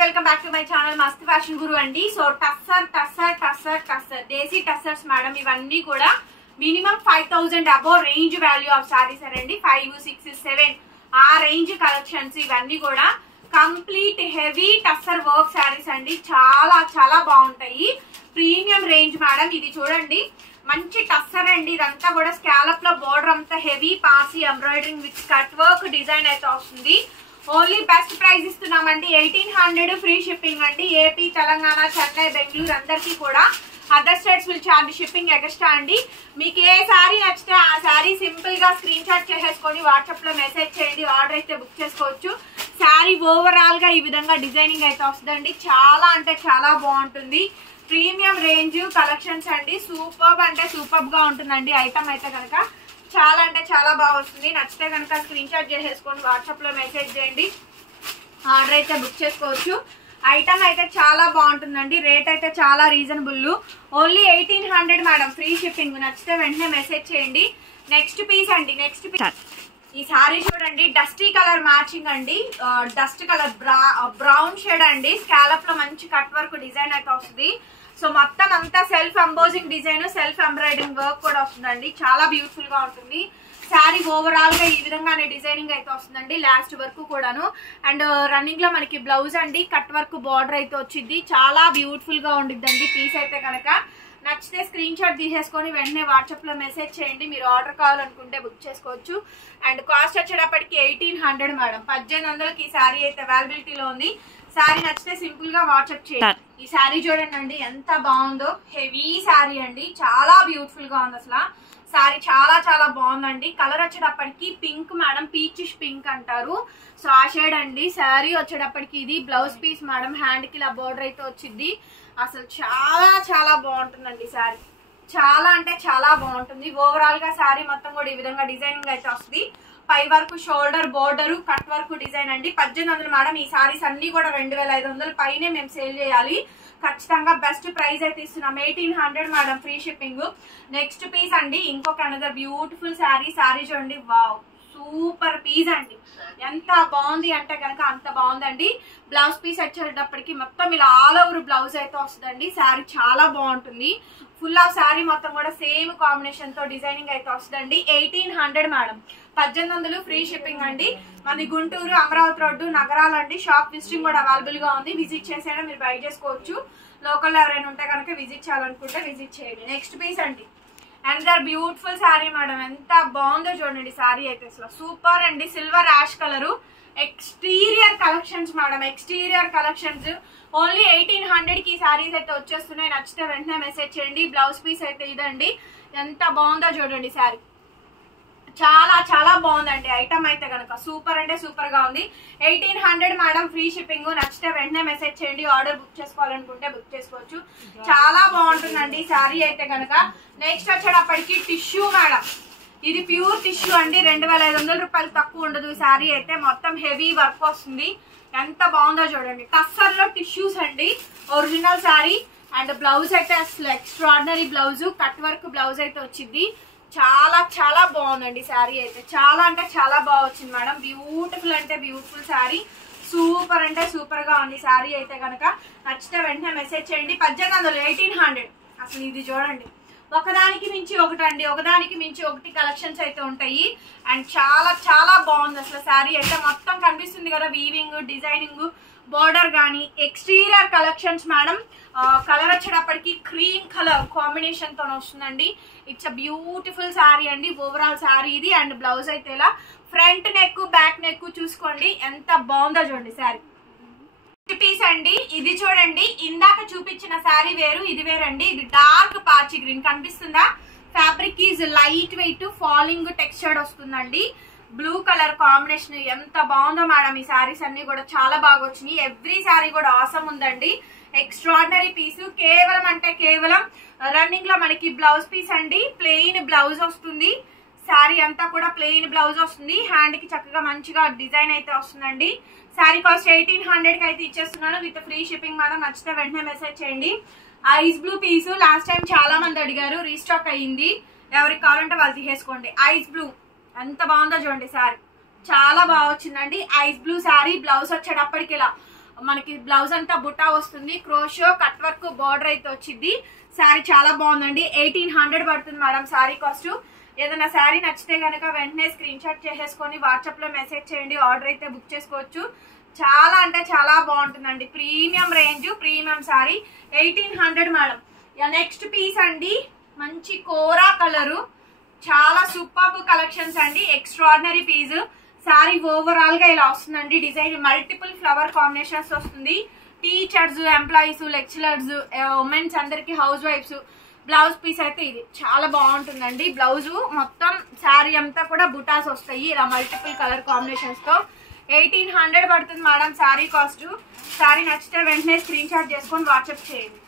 Welcome back to my channel మస్త్ fashion గురు అండి. So tussar దేశీ tussars madam, ఇవన్నీ కూడా minimum 5000 above range value of saris అండి. 5, 6, 7 ఆ రేంజ్ కలెక్షన్స్ ఇవన్నీ కూడా complete heavy tussar work saris అండి. చాలా చాలా బాగుంటాయి. Premium range madam. ఇది చూడండి, మంచి టస్సర్ అండి. ఇదంతా కూడా స్కాలప్ లో బోర్డర్ అంతా హెవీ పాసి embroidering with cut work design అయితే వస్తుంది. ఓన్లీ బెస్ట్ ప్రైస్ ఇస్తున్నామండి. 1800 ఫ్రీ షిప్పింగ్ అండి. ఏపీ, తెలంగాణ, చెన్నై, బెంగళూరు అందరికీ కూడా. Other states will charge shipping extra అండి. మీకు ఏ శారీ నచ్చితే ఆ శారీ సింపుల్ గా స్క్రీన్ షాట్ చేసేసుకొని వాట్సాప్ లో మెసేజ్ చేయండి. ఆర్డర్ అయితే బుక్ చేసుకోవచ్చు. శారీ ఓవరాల్ గా ఈ విధంగా డిజైనింగ్ అయితే వస్తుందండి. చాలా అంటే చాలా బాగుంటుంది. ప్రీమియం రేంజ్ కలెక్షన్స్ అండి. సూపర్ అంటే సూపర్ గా ఉంటుందండి. ఐటమ్ అయితే కనుక చాలా అంటే చాలా బాగా వస్తుంది. నచ్చితే కనుక స్క్రీన్ షాట్ చేసేసుకొని వాట్సాప్ లో మెసేజ్ చేయండి. ఆర్డర్ అయితే బుక్ చేసుకోవచ్చు. ఐటమ్ అయితే చాలా బాగుంటుందండి. రేట్ అయితే చాలా reasonable. Only 1800 madam, free shipping. నచ్చితే వెంటనే మెసేజ్ చేయండి. నెక్స్ట్ పీస్ అండి. నెక్స్ట్ పీస్ ఈ సారీ చూడండి, డస్టీ కలర్ మ్యాచింగ్ అండి. డస్ట్ కలర్ బ్రౌన్ షేడ్ అండి. స్కాలప్ లో మంచి కట్ వర్క్ డిజైన్ అయితే వస్తుంది. సో మొత్తం అంతా self embossing design, self embroidering work కూడా వస్తుందండి. చాలా బ్యూటిఫుల్ గా ఉంటుంది. శారీ ఓవరాల్ గా ఈ విధంగానే డిజైనింగ్ అయితే వస్తుందండి లాస్ట్ వరకు కూడాను. అండ్ రన్నింగ్ లో మనకి బ్లౌజ్ అండి, కట్ వర్క్ బార్డర్ అయితే వచ్చింది. చాలా బ్యూటిఫుల్ గా ఉండిద్దండి పీస్ అయితే కనుక. నచ్చితే స్క్రీన్ షాట్ తీసేసుకొని వెంటనే వాట్సాప్ లో మెసేజ్ చేయండి. మీరు ఆర్డర్ కావాలనుకుంటే బుక్ చేసుకోవచ్చు. అండ్ కాస్ట్ వచ్చేటప్పటికి 1800 మేడం. 1800కి ఈ శారీ అయితే అవైలబిలిటీలో ఉంది. శారీ నచ్చితే సింపుల్ గా వాట్సాప్ చేయండి. ఈ శారీ చూడండి అండి, ఎంత బాగుందో. హెవీ శారీ అండి. చాలా బ్యూటిఫుల్ గా ఉంది. అసలు శారీ చాలా చాలా బాగుందండి. కలర్ వచ్చేటప్పటికి పింక్ మేడం, పీచిష్ పింక్ అంటారు. సో ఆ షేడ్ అండి. శారీ వచ్చేటప్పటికి ఇది బ్లౌజ్ పీస్ మేడం. హ్యాండ్ కి ఇలా బోర్డర్ అయితే వచ్చింది. అసలు చాలా చాలా బాగుంటుందండి శారీ. చాలా అంటే చాలా బాగుంటుంది. ఓవరాల్ గా శారీ మొత్తం కూడా ఈ విధంగా డిజైనింగ్ అయితే వస్తుంది. పై వరకు shoulder border cut work design అండి. 1800 మేడం. ఈ సారీస్ అన్ని కూడా 2500 పైనే మేము సేల్ చేయాలి. ఖచ్చితంగా బెస్ట్ ప్రైస్ అయితే ఇస్తున్నాం. 1800 madam, free shipping. Next piece అండి, ఇంకొక అనదర్ బ్యూటిఫుల్ శారీ. శారీ చూడండి, వావ్ సూపర్ పీస్ అండి. ఎంత బాగుంది అంటే కనుక అంత బాగుందండి. బ్లౌజ్ పీస్ వచ్చేటప్పటికి మొత్తం ఇలా ఆల్ ఓవర్ బ్లౌజ్ అయితే వస్తుందండి. శారీ చాలా బాగుంటుంది. ఫుల్ ఆఫ్ శారీ మొత్తం కూడా సేమ్ కాంబినేషన్ తో డిజైనింగ్ అయితే వస్తుందండి. 1800 మేడం. 1800 ఫ్రీ షిప్పింగ్ అండి. మన గుంటూరు, అమరావతి రోడ్డు, నగరాలండి. షాప్ విజిటింగ్ కూడా అవైలబుల్ గా ఉంది. విజిట్ చేసేనా మీరు బై చేసుకోవచ్చు. లోకల్ ఎవరైనా ఉంటే కనుక విజిట్ చేయాలనుకుంటే విజిట్ చేయండి. నెక్స్ట్ పీస్ అండి, అండ్ బ్యూటిఫుల్ శారీ మేడం. ఎంత బాగుందో చూడండి శారీ అయితే. అసలు సూపర్ అండి. Silver ash colour exterior collections madam. Exterior collections only 1800కి శారీస్ అయితే వచ్చేస్తున్నాయి. నచ్చితే వెంటనే మెసేజ్ చేయండి. బ్లౌజ్ పీస్ అయితే ఇదండి. ఎంత బాగుందో చూడండి శారీ. చాలా చాలా బాగుందండి. ఐటమ్ అయితే కనుక సూపర్ అంటే సూపర్ గా ఉంది. 1800 మేడం, ఫ్రీ షిప్పింగ్. నచ్చితే వెంటనే మెసేజ్ చేయండి. ఆర్డర్ బుక్ చేసుకోవాలనుకుంటే బుక్ చేసుకోవచ్చు. చాలా బాగుంటుందండి శారీ అయితే కనుక. నెక్స్ట్ వచ్చేటప్పటికి టిష్యూ మేడం. ఇది ప్యూర్ టిష్యూ అండి. 2500 రూపాయలు తక్కువ ఉండదు. ఈ శారీ అయితే మొత్తం హెవీ వర్క్ వస్తుంది. ఎంత బాగుందో చూడండి. టస్సర్ లో టిష్యూస్ అండి. ఒరిజినల్ శారీ. అండ్ బ్లౌజ్ అయితే అసలు extraordinary blouse, cut work blouse అయితే వచ్చింది. చాలా చాలా బాగుందండి శారీ అయితే. చాలా అంటే చాలా బాగా వచ్చింది మేడం. బ్యూటిఫుల్ అంటే బ్యూటిఫుల్ శారీ. సూపర్ అంటే సూపర్ గా ఉంది శారీ అయితే కనుక. నచ్చితే వెంటనే మెసేజ్ చేయండి. 1800, 1800. అసలు ఇది చూడండి, ఒకదానికి మించి ఒకటి అండి. ఒకదానికి మించి ఒకటి కలెక్షన్స్ అయితే ఉంటాయి. అండ్ చాలా చాలా బాగుంది అసలు శారీ అయితే. మొత్తం కనిపిస్తుంది కదా వీవింగ్, డిజైనింగ్, బోర్డర్ గానీ. Exterior collections madam. కలర్ వచ్చేటప్పటికి క్రీమ్ కలర్ కాంబినేషన్ తో వస్తుందండి. ఇట్స్ అ బ్యూటిఫుల్ శారీ అండి. ఓవరాల్ శారీ ఇది. అండ్ బ్లౌజ్ అయితే ఇలా ఫ్రంట్ నెక్, బ్యాక్ నెక్ చూసుకోండి. ఎంత బాగుందో చూడండి శారీ. పీస్ అండి. ఇది చూడండి, ఇందాక చూపించిన శారీ వేరు, ఇది వేరండి. ఇది డార్క్ పాచి గ్రీన్ కనిపిస్తుందా? Fabric is light weight, falling textured వస్తుందండి. Blue colour combination. ఎంత బాగుందో మేడం. ఈ శారీస్ అన్ని కూడా చాలా బాగా వచ్చినాయి. ఎవ్రీ శారీ కూడా ఆసమ్ ఉందండి. Extraordinary piece. కేవలం అంటే కేవలం రన్నింగ్ లో మనకి బ్లౌజ్ పీస్ అండి. ప్లెయిన్ బ్లౌజ్ వస్తుంది. శారీ అంతా కూడా ప్లెయిన్ బ్లౌజ్ వస్తుంది. హ్యాండ్ కి చక్కగా మంచిగా డిజైన్ అయితే వస్తుందండి. శారీ కాస్ట్ 1800కి అయితే ఇచ్చేస్తున్నాను విత్ ఫ్రీ షిప్పింగ్ మేడం. నచ్చితే వెంటనే మెసేజ్ చేయండి. ఐస్ బ్లూ పీసు లాస్ట్ టైం చాలా మంది అడిగారు, రీస్టాక్ అయ్యింది. ఎవరికి కావాలంటే వాళ్ళు తీసేసుకోండి. ఐస్ బ్లూ ఎంత బాగుందో చూడండి శారీ. చాలా బాగా వచ్చిందండి. Ice blue sari. బ్లౌజ్ వచ్చేటప్పటికి ఇలా మనకి బ్లౌజ్ అంతా బుటా వస్తుంది, క్రోషో కట్ వర్క్ బార్డర్ అయితే వచ్చింది. శారీ చాలా బాగుందండి. 1800 పడుతుంది మేడం శారీ కాస్ట్. ఏదైనా శారీ నచ్చితే కనుక వెంటనే స్క్రీన్ షాట్ చేసేసుకొని వాట్సాప్ లో మెసేజ్ చేయండి, ఆర్డర్ అయితే బుక్ చేసుకోవచ్చు. చాలా అంటే చాలా బాగుంటుందండి. Premium range, premium sari 1800 madam. Next piece అండి, మంచి కోరా కలరు, చాలా సూపర్ కలెక్షన్స్ అండి. Extraordinary piece. శారీ ఓవరాల్ గా ఇలా వస్తుందండి. డిజైన్ మల్టిపుల్ ఫ్లవర్ కాంబినేషన్స్ వస్తుంది. టీచర్స్, ఎంప్లాయీస్, లెక్చరర్స్, ఉమెన్స్ అందరికి, హౌస్ వైఫ్స్. బ్లౌజ్ పీస్ అయితే ఇది చాలా బాగుంటుందండి. బ్లౌజ్ మొత్తం శారీ అంతా కూడా బుటాస్ వస్తాయి ఇలా మల్టిపుల్ కలర్ కాంబినేషన్స్ తో. 1800 పడుతుంది మేడం శారీ కాస్ట్. శారీ నచ్చితే వెంటనే స్క్రీన్ షాట్ చేసుకొని వాట్సాప్ చేయండి.